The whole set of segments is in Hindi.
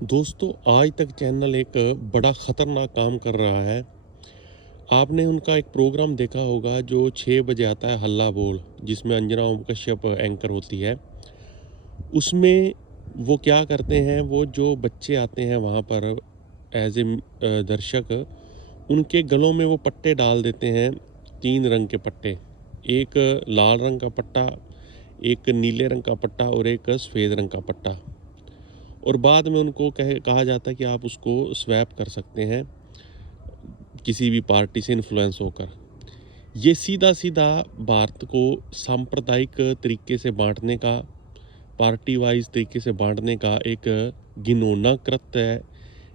दोस्तों, आज तक चैनल एक बड़ा ख़तरनाक काम कर रहा है। आपने उनका एक प्रोग्राम देखा होगा जो 6 बजे आता है, हल्ला बोल, जिसमें अंजना ओम कश्यप एंकर होती है। उसमें वो क्या करते हैं, वो जो बच्चे आते हैं वहाँ पर एज़ दर्शक, उनके गलों में वो पट्टे डाल देते हैं, 3 रंग के पट्टे। एक लाल रंग का पट्टा, एक नीले रंग का पट्टा और एक सफ़ेद रंग का पट्टा। और बाद में उनको कहा जाता है कि आप उसको स्वैप कर सकते हैं किसी भी पार्टी से इन्फ्लुएंस होकर। ये सीधा-सीधा भारत को सांप्रदायिक तरीके से बाँटने का, पार्टी वाइज़ तरीके से बाँटने का एक घिनौना कृत्य है,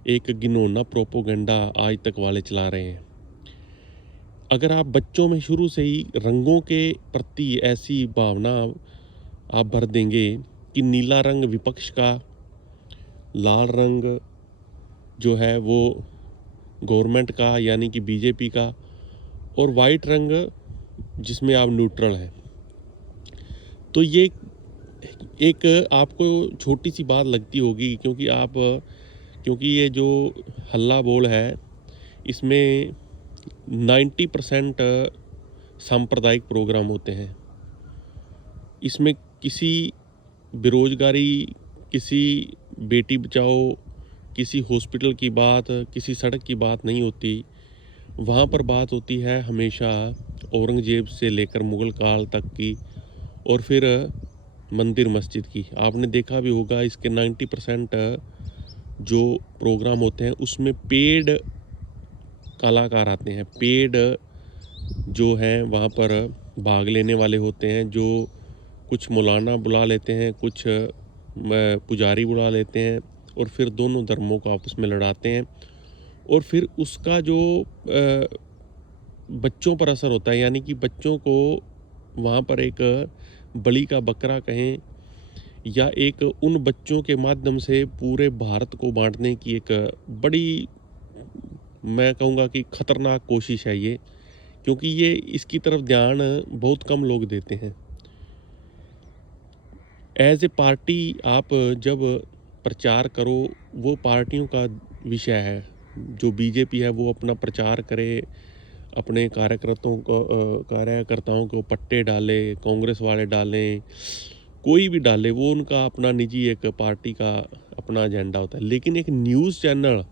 एक घिनौना प्रोपेगेंडा आज तक वाले चला रहे हैं। अगर आप बच्चों में शुरू से ही रंगों के प्रति ऐसी भावना आप भर देंगे कि नीला रंग विपक्ष का, लाल रंग जो है वो गवर्नमेंट का यानी कि बीजेपी का, और वाइट रंग जिसमें आप न्यूट्रल हैं, तो ये एक आपको छोटी सी बात लगती होगी, क्योंकि ये जो हल्ला बोल है, इसमें 90% सांप्रदायिक प्रोग्राम होते हैं। इसमें किसी बेरोजगारी, किसी बेटी बचाओ, किसी हॉस्पिटल की बात, किसी सड़क की बात नहीं होती। वहाँ पर बात होती है हमेशा औरंगज़ेब से लेकर मुग़ल काल तक की, और फिर मंदिर मस्जिद की। आपने देखा भी होगा, इसके 90% जो प्रोग्राम होते हैं उसमें पेड कलाकार आते हैं। पेड जो हैं वहाँ पर भाग लेने वाले होते हैं, जो कुछ मौलाना बुला लेते हैं, कुछ पुजारी बुला लेते हैं, और फिर दोनों धर्मों को आपस में लड़ाते हैं। और फिर उसका जो बच्चों पर असर होता है, यानी कि बच्चों को वहाँ पर एक बलि का बकरा कहें, या एक उन बच्चों के माध्यम से पूरे भारत को बाँटने की एक बड़ी, मैं कहूँगा कि खतरनाक कोशिश है ये, क्योंकि ये इसकी तरफ ध्यान बहुत कम लोग देते हैं। एज़ ए पार्टी आप जब प्रचार करो, वो पार्टियों का विषय है। जो बीजेपी है वो अपना प्रचार करे, अपने कार्यकर्ताओं को पट्टे डाले, कांग्रेस वाले डालें, कोई भी डाले, वो उनका अपना निजी एक पार्टी का अपना एजेंडा होता है। लेकिन एक न्यूज़ चैनल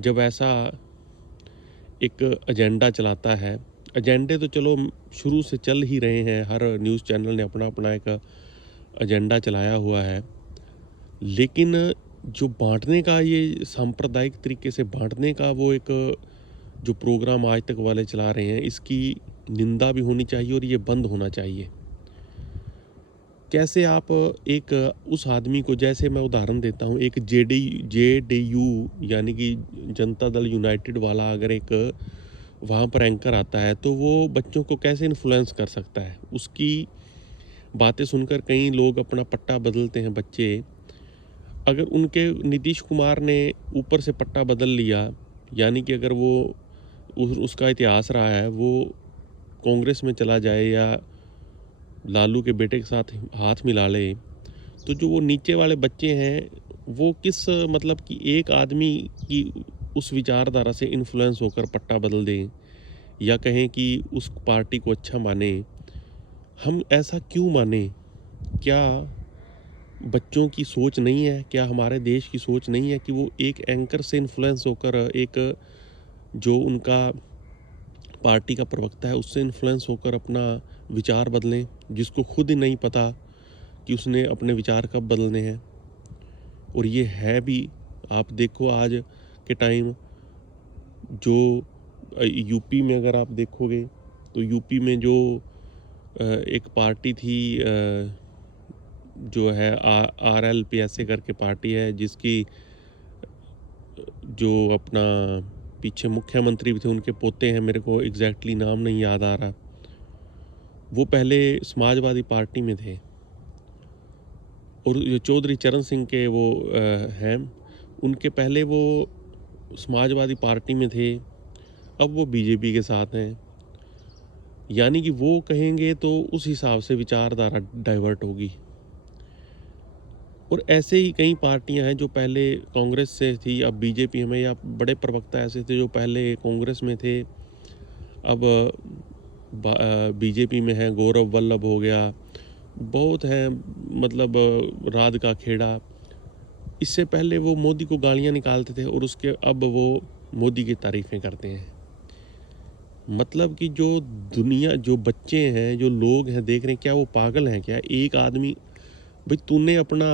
जब ऐसा एक एजेंडा चलाता है, एजेंडे तो चलो शुरू से चल ही रहे हैं, हर न्यूज़ चैनल ने अपना एक एजेंडा चलाया हुआ है। लेकिन जो बाँटने का, ये सांप्रदायिक तरीके से बाँटने का वो एक जो प्रोग्राम आज तक वाले चला रहे हैं, इसकी निंदा भी होनी चाहिए और ये बंद होना चाहिए। कैसे आप एक उस आदमी को, जैसे मैं उदाहरण देता हूँ, एक जेडीयू यानी कि जनता दल यूनाइटेड वाला अगर एक वहाँ पर एंकर आता है, तो वो बच्चों को कैसे इन्फ्लुएंस कर सकता है? उसकी बातें सुनकर कई लोग अपना पट्टा बदलते हैं बच्चे। अगर उनके नीतीश कुमार ने ऊपर से पट्टा बदल लिया, यानी कि अगर वो उसका इतिहास रहा है, वो कांग्रेस में चला जाए या लालू के बेटे के साथ हाथ मिला ले, तो जो वो नीचे वाले बच्चे हैं, वो किस, मतलब कि एक आदमी की उस विचारधारा से इन्फ्लुएंस होकर पट्टा बदल दें, या कहें कि उस पार्टी को अच्छा माने। हम ऐसा क्यों माने? क्या बच्चों की सोच नहीं है? क्या हमारे देश की सोच नहीं है कि वो एक एंकर से इन्फ्लुएंस होकर, एक जो उनका पार्टी का प्रवक्ता है उससे इन्फ्लुएंस होकर अपना विचार बदलें, जिसको खुद ही नहीं पता कि उसने अपने विचार कब बदलने हैं? और ये है भी। आप देखो आज के टाइम जो यूपी में अगर आप देखोगे, तो यूपी में जो एक पार्टी थी, जो है RLPSA करके पार्टी है, जिसकी जो अपना पीछे मुख्यमंत्री भी थे, उनके पोते हैं, मेरे को एग्जैक्टली नाम नहीं याद आ रहा, वो पहले समाजवादी पार्टी में थे। और जो चौधरी चरण सिंह के वो हैं, उनके पहले वो समाजवादी पार्टी में थे, अब वो बीजेपी के साथ हैं। यानी कि वो कहेंगे तो उस हिसाब से विचारधारा डाइवर्ट होगी। और ऐसे ही कई पार्टियां हैं जो पहले कांग्रेस से थी, अब बीजेपी में, या बड़े प्रवक्ता ऐसे थे जो पहले कांग्रेस में थे, अब बीजेपी में है। गौरव वल्लभ हो गया, बहुत हैं, मतलब राधिका खेड़ा। इससे पहले वो मोदी को गालियां निकालते थे और उसके अब वो मोदी की तारीफ़ें करते हैं। मतलब कि जो दुनिया, जो बच्चे हैं, जो लोग हैं देख रहे हैं, क्या वो पागल हैं क्या? एक आदमी, भाई तूने अपना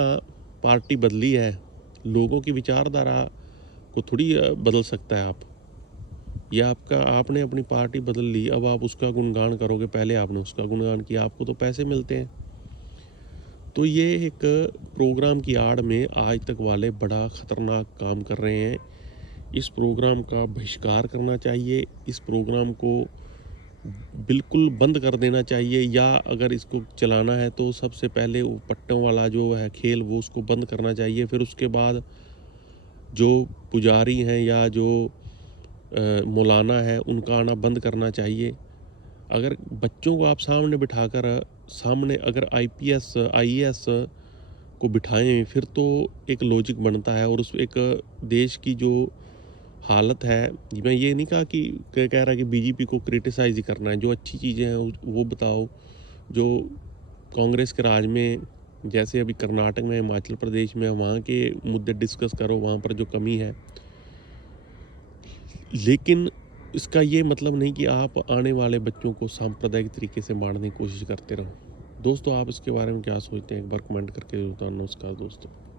पार्टी बदली है, लोगों की विचारधारा को थोड़ी बदल सकता है आप, या आपने अपनी पार्टी बदल ली, अब आप उसका गुणगान करोगे? पहले आपने उसका गुणगान किया, आपको तो पैसे मिलते हैं। तो ये एक प्रोग्राम की आड़ में आज तक वाले बड़ा ख़तरनाक काम कर रहे हैं। इस प्रोग्राम का बहिष्कार करना चाहिए, इस प्रोग्राम को बिल्कुल बंद कर देना चाहिए, या अगर इसको चलाना है तो सबसे पहले वो पट्टों वाला जो है खेल, वो उसको बंद करना चाहिए। फिर उसके बाद जो पुजारी हैं या जो मौलाना है, उनका आना बंद करना चाहिए। अगर बच्चों को आप सामने बिठाकर, सामने अगर आईपीएस आईएएस को बिठाएं, फिर तो एक लॉजिक बनता है। और उस एक देश की जो हालत है, मैं ये नहीं कहा कि कह रहा कि बीजेपी को क्रिटिसाइज़ ही करना है, जो अच्छी चीज़ें हैं वो बताओ। जो कांग्रेस के राज में, जैसे अभी कर्नाटक में, हिमाचल प्रदेश में, वहाँ के मुद्दे डिस्कस करो, वहाँ पर जो कमी है। लेकिन इसका ये मतलब नहीं कि आप आने वाले बच्चों को सांप्रदायिक तरीके से मारने की कोशिश करते रहो। दोस्तों, आप इसके बारे में क्या सोचते हैं? एक बार कमेंट करके बताना। नमस्कार दोस्तों।